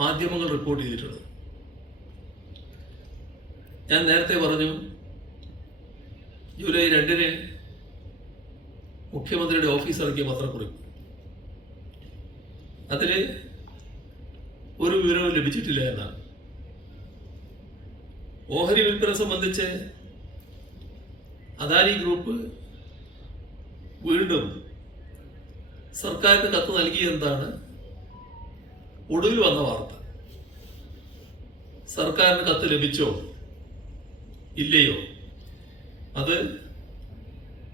മാധ്യമങ്ങൾ റിപ്പോർട്ട് ചെയ്തിട്ടുള്ളത്. ഞാൻ നേരത്തെ പറഞ്ഞു, ജൂലൈ 2-ന് മുഖ്യമന്ത്രിയുടെ ഓഫീസ് ഇറക്കിയ പത്രക്കുറിപ്പ്, അതിൽ ഒരു വിവരവും ലഭിച്ചിട്ടില്ല എന്നാണ്. ഓഹരി വിൽപ്പന സംബന്ധിച്ച് അദാനി ഗ്രൂപ്പ് വീണ്ടും സർക്കാരിന് കത്ത് നൽകിയെന്നാണ് ഒടുവിൽ വന്ന വാർത്ത. സർക്കാരിന് കത്ത് ലഭിച്ചോ ഇല്ലയോ അത്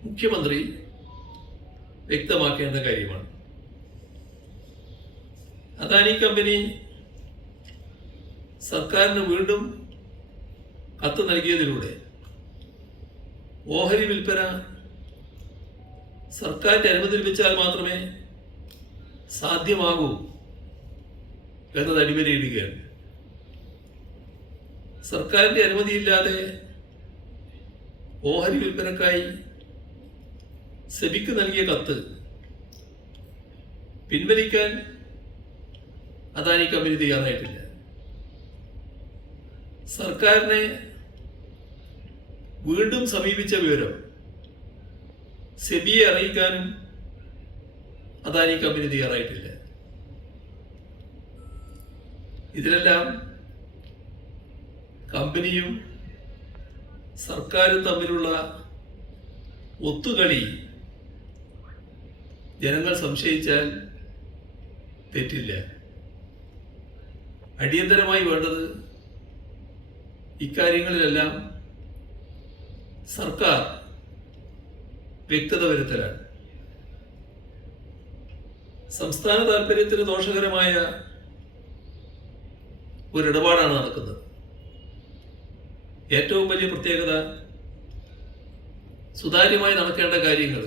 മുഖ്യമന്ത്രി വ്യക്തമാക്കേണ്ട കാര്യമാണ്. അദാനി കമ്പനി സർക്കാരിന് വീണ്ടും കത്ത് നൽകിയതിലൂടെ ഓഹരി വിൽപ്പന സർക്കാരിന്റെ അനുമതി ലഭിച്ചാൽ മാത്രമേ സാധ്യമാകൂ എന്നത് അടിവരയിടുകയാണ്. സർക്കാരിന്റെ അനുമതിയില്ലാതെ ഓഹരി വിൽപ്പനക്കായി സെബിക്ക് നൽകിയ കത്ത് പിൻവലിക്കാൻ അദാനി കമ്പനി തയ്യാറായിട്ടില്ല. സർക്കാരിനെ വീണ്ടും സമീപിച്ച വിവരം സെബിയെ അറിയിക്കാനും അദാനി കമ്പനി തയ്യാറായിട്ടില്ല. ഇതിലെല്ലാം കമ്പനിയും സർക്കാരും തമ്മിലുള്ള ഒത്തുകളി ജനങ്ങൾ സംശയിച്ചാൽ തെറ്റില്ല. അടിയന്തരമായി വേണ്ടത് ഇക്കാര്യങ്ങളിലെല്ലാം സർക്കാർ വ്യക്തത വരുത്തലാണ്. സംസ്ഥാന താൽപര്യത്തിന് ദോഷകരമായ ഒരിടപാടാണ് നടക്കുന്നത്. ഏറ്റവും വലിയ പ്രത്യേകത, സുതാര്യമായി നടക്കേണ്ട കാര്യങ്ങൾ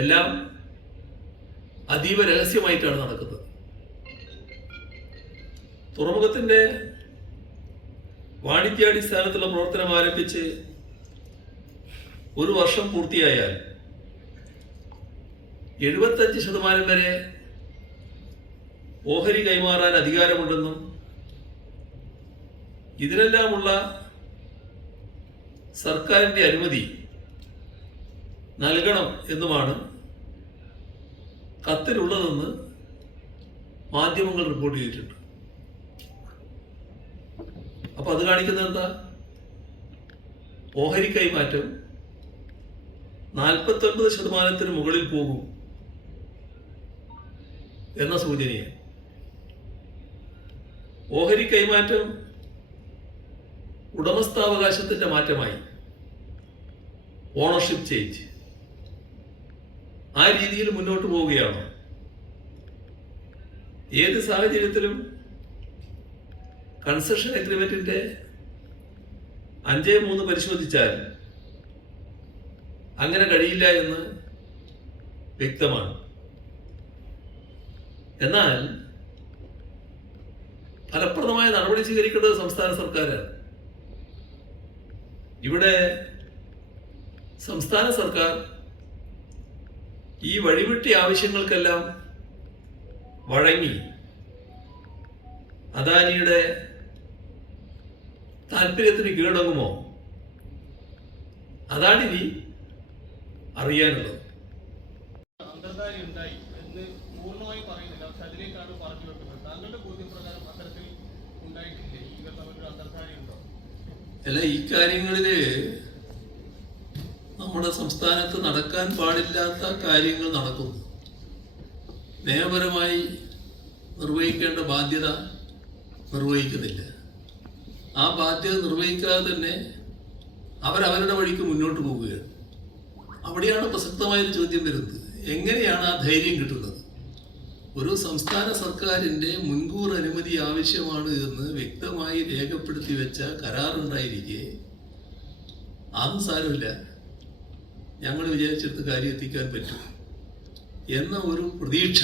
എല്ലാം അതീവ രഹസ്യമായിട്ടാണ് നടക്കുന്നത്. തുറമുഖത്തിന്റെ വാണിജ്യാടിസ്ഥാനത്തുള്ള പ്രവർത്തനം ആരംഭിച്ച് 1 വർഷം പൂർത്തിയായാൽ 75% വരെ ഓഹരി കൈമാറാൻ അധികാരമുണ്ടെന്നും ഇതിനെല്ലാമുള്ള സർക്കാരിന്റെ അനുമതി നൽകണം എന്നുമാണ് കത്തിലുള്ളതെന്ന് മാധ്യമങ്ങൾ റിപ്പോർട്ട് ചെയ്തിട്ടുണ്ട്. അപ്പൊ അത് കാണിക്കുന്നത് എന്താ? ഓഹരി കൈമാറ്റം 49% മുകളിൽ പോകും എന്ന സൂചനയാണ്. ഓഹരി കൈമാറ്റം ഉടമസ്ഥാവകാശത്തിന്റെ മാറ്റമായി, ഓണർഷിപ്പ് ചേഞ്ച്, ആ രീതിയിൽ മുന്നോട്ട് പോവുകയാണ്. ഏത് സാഹചര്യത്തിലും കൺസെഷൻ അഗ്രിമെന്റിന്റെ 5.3 പരിശോധിച്ചാൽ അങ്ങനെ കഴിയില്ല എന്ന് വ്യക്തമാണ്. എന്നാൽ ഫലപ്രദമായ നടപടി സ്വീകരിക്കേണ്ടത് സംസ്ഥാന സർക്കാരാണ്. ഇവിടെ സംസ്ഥാന സർക്കാർ ഈ വഴിവിട്ടി ആവശ്യങ്ങൾക്കെല്ലാം വഴങ്ങി അദാനിയുടെ താല്പര്യത്തിന് കീഴടങ്ങുമോ? അതാണ് ഇനി അറിയാനുള്ളത്. അന്തർധാര ഉണ്ടായി എന്ന് പൂർണ്ണമായി പറയുന്നില്ല, പക്ഷെ അതിലേക്കാണ് പറഞ്ഞു വെക്കുന്നത്. താങ്കളുടെ ബോധ്യപ്രകാരം അത്തരത്തിൽ ഉണ്ടായിട്ടില്ലേ? ഇവർ തമ്മിൽ അന്തർധാര ഉണ്ടോ? അല്ല, ഈ കാര്യങ്ങളില് നമ്മുടെ സംസ്ഥാനത്ത് നടക്കാൻ പാടില്ലാത്ത കാര്യങ്ങൾ നടക്കുന്നു. നിയമപരമായി നിർവഹിക്കേണ്ട ബാധ്യത നിർവഹിക്കുന്നില്ല. ആ ബാധ്യത നിർവഹിക്കാതെ തന്നെ അവരവരുടെ വഴിക്ക് മുന്നോട്ട് പോവുകയാണ്. അവിടെയാണ് പ്രസക്തമായൊരു ചോദ്യം വരുന്നത്. എങ്ങനെയാണ് ആ ധൈര്യം കിട്ടുന്നത്? ഒരു സംസ്ഥാന സർക്കാരിൻ്റെ മുൻകൂർ അനുമതി ആവശ്യമാണ് എന്ന് വ്യക്തമായി രേഖപ്പെടുത്തി വെച്ച കരാറുണ്ടായിരിക്കെ അതൊന്നും സാരമില്ല, ഞങ്ങൾ വിചാരിച്ചെടുത്ത് കാര്യം എത്തിക്കാൻ പറ്റും എന്ന ഒരു പ്രതീക്ഷ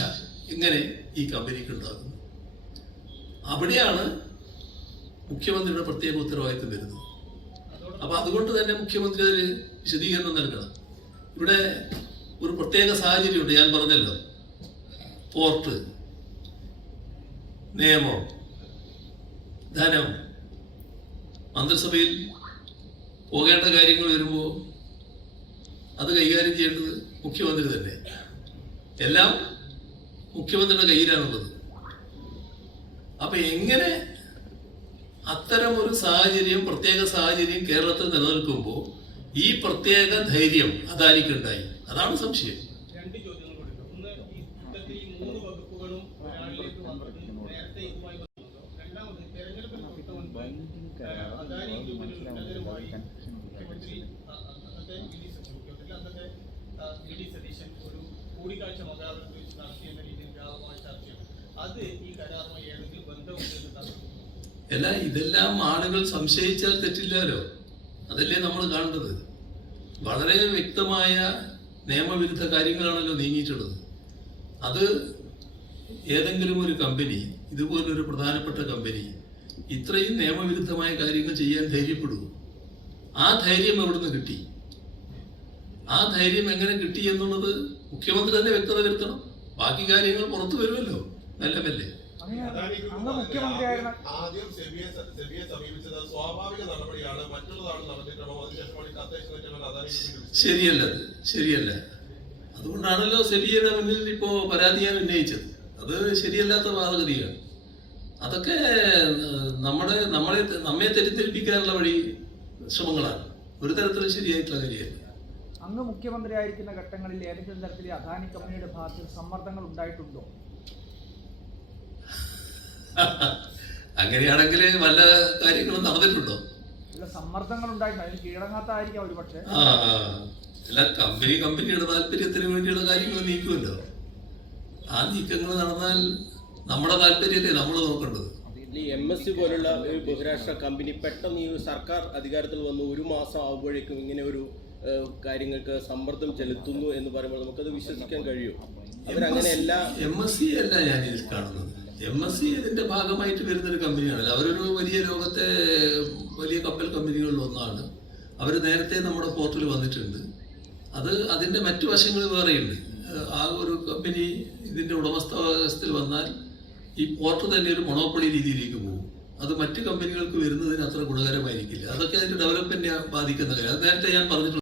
എങ്ങനെ ഈ കമ്പനിക്ക് ഉണ്ടാകുന്നു? അവിടെയാണ് മുഖ്യമന്ത്രിയുടെ പ്രത്യേക ഉത്തരവാദിത്വം വരുന്നത്. അപ്പൊ അതുകൊണ്ട് തന്നെ മുഖ്യമന്ത്രി അതിൽ വിശദീകരണം നൽകണം. ഇവിടെ ഒരു പ്രത്യേക സാഹചര്യമുണ്ട്. ഞാൻ പറഞ്ഞല്ലോ, പോർട്ട് നിയമം, ധനം, മന്ത്രിസഭയിൽ പോകേണ്ട കാര്യങ്ങൾ വരുമ്പോൾ അത് കൈകാര്യം ചെയ്യേണ്ടത് മുഖ്യമന്ത്രി തന്നെ. എല്ലാം മുഖ്യമന്ത്രിയുടെ കയ്യിലാണുള്ളത്. അപ്പൊ എങ്ങനെ അത്തരം ഒരു സാഹചര്യം, പ്രത്യേക സാഹചര്യം കേരളത്തിൽ നിലനിൽക്കുമ്പോൾ ഈ പ്രത്യേക ധൈര്യം അദാനിക്കുണ്ടായി? അതാണ് സംശയം. രണ്ട് ചോദ്യങ്ങൾ കൂടി. ഒന്ന്, ഇതൊക്കെ ഈ 3 വകുപ്പുകളും ഒരാളിലേക്ക് വന്നത് നേരത്തെ ഇതുമായി ബന്ധമുണ്ടോ? രണ്ടാമത്, തെരഞ്ഞെടുപ്പിന് തൊട്ട് മുൻപ് അദാനി ഗ്രൂപ്പിന് ഉന്നതരുമായി മുഖ്യമന്ത്രി അന്നത്തെ വി.ഡി. സതീശൻ ഒരു കൂടിക്കാഴ്ച മംഗലാപുരത്ത് വെച്ച് നടത്തിയെന്ന രീതിയിൽ വ്യാപകമായ ചർച്ചയാണ്. അത് ഈ കരാറുമായി ഏതെങ്കിലും ബന്ധമുണ്ടെന്ന് പറഞ്ഞു? അല്ല, ഇതെല്ലാം ആളുകൾ സംശയിച്ചാൽ തെറ്റില്ലല്ലോ. അതല്ലേ നമ്മൾ കാണേണ്ടത്. വളരെ വ്യക്തമായ നിയമവിരുദ്ധ കാര്യങ്ങളാണല്ലോ നീങ്ങിയിട്ടുള്ളത്. അത് ഏതെങ്കിലും ഒരു കമ്പനി, ഇതുപോലൊരു പ്രധാനപ്പെട്ട കമ്പനി ഇത്രയും നിയമവിരുദ്ധമായ കാര്യങ്ങൾ ചെയ്യാൻ ധൈര്യപ്പെടുമോ? ആ ധൈര്യം എവിടുന്ന് കിട്ടി? ആ ധൈര്യം എങ്ങനെ കിട്ടി എന്നുള്ളത് മുഖ്യമന്ത്രി തന്നെ വ്യക്തത വരുത്തണം. ബാക്കി കാര്യങ്ങൾ പുറത്തു വരുമല്ലോ മെല്ലെ മെല്ലെ. ആദ്യം സെബിയെ സമീപിച്ചത് സ്വാഭാവിക നടപടിയാണ്, മറ്റുള്ളതാണ് നടന്നിട്ടുണ്ടോ? അതിനുശേഷമാണ് ശരിയല്ല. അതുകൊണ്ടാണല്ലോ സെബിയുടെ മുന്നിൽ ഇപ്പോ പരാതി ഞാൻ ഉന്നയിച്ചത്. അത് ശരിയല്ലാത്ത വാദഗതിയാണ്. അതൊക്കെ നമ്മെ തെറ്റിദ്ധരിപ്പിക്കാനുള്ള വഴി ശ്രമങ്ങളാണ്. ഒരു തരത്തിലും ശരിയായിട്ടുള്ള കാര്യമല്ല. അങ്ങ് മുഖ്യമന്ത്രി ആയിരിക്കുന്ന ഘട്ടങ്ങളിൽ ഏതെങ്കിലും തരത്തിൽ അദാനി കമ്പനിയുടെ ഭാഗത്ത് സമ്മർദ്ദങ്ങൾ ഉണ്ടായിട്ടുണ്ടോ? അങ്ങനെയാണെങ്കിൽ വല്ല കാര്യങ്ങളും നടന്നിട്ടുണ്ടോ? സമ്മർദ്ദങ്ങൾ ഉണ്ടായിട്ടുണ്ട്, അതിന് കീഴടങ്ങാത്തതായിരിക്കാം ഒരു പക്ഷേ. അല്ല, കമ്പനിയുടെ താല്പര്യത്തിന് വേണ്ടിയുള്ള കാര്യങ്ങൾ നീക്കുമല്ലോ. ആ നീക്കങ്ങൾ നടന്നാൽ നമ്മുടെ താല്പര്യത്തെ നമ്മൾ നോക്കേണ്ടത്. ഈ MSC പോലുള്ള ഒരു ബഹുരാഷ്ട്ര കമ്പനി പെട്ടെന്ന് ഈ സർക്കാർ അധികാരത്തിൽ വന്ന് 1 മാസം ആകുമ്പോഴേക്കും ഇങ്ങനെ ഒരു കാര്യങ്ങൾക്ക് സമ്മർദ്ദം ചെലുത്തുന്നു എന്ന് പറയുമ്പോൾ നമുക്കത് വിശ്വസിക്കാൻ കഴിയുമോ? അവരങ്ങനെയല്ല. MSC അല്ല ഞാൻ ഇതിൽ കാണുന്നത്. MSC ഇതിന്റെ ഭാഗമായിട്ട് വരുന്നൊരു കമ്പനിയാണല്ലോ. അവരൊരു ലോകത്തെ വലിയ കപ്പൽ കമ്പനികളിൽ ഒന്നാണ്. അവർ നേരത്തെ നമ്മുടെ പോർട്ടിൽ വന്നിട്ടുണ്ട്. അതിന്റെ മറ്റു വശങ്ങൾ വേറെയുണ്ട്. ആ ഒരു കമ്പനി ഇതിന്റെ ഉടമസ്ഥാവസ്ഥയിൽ വന്നാൽ ഈ പോർട്ട് തന്നെ ഒരു മൊണോപ്പൊളി രീതിയിലേക്ക് പോകും. അത് മറ്റു കമ്പനികൾക്ക് വരുന്നതിന് അത്ര ഗുണകരമായിരിക്കില്ല. അതൊക്കെ അതിന്റെ ഡെവലപ്മെന്റിനെ ബാധിക്കുന്ന കാര്യം. അത് നേരത്തെ ഞാൻ പറഞ്ഞിട്ടുണ്ട്.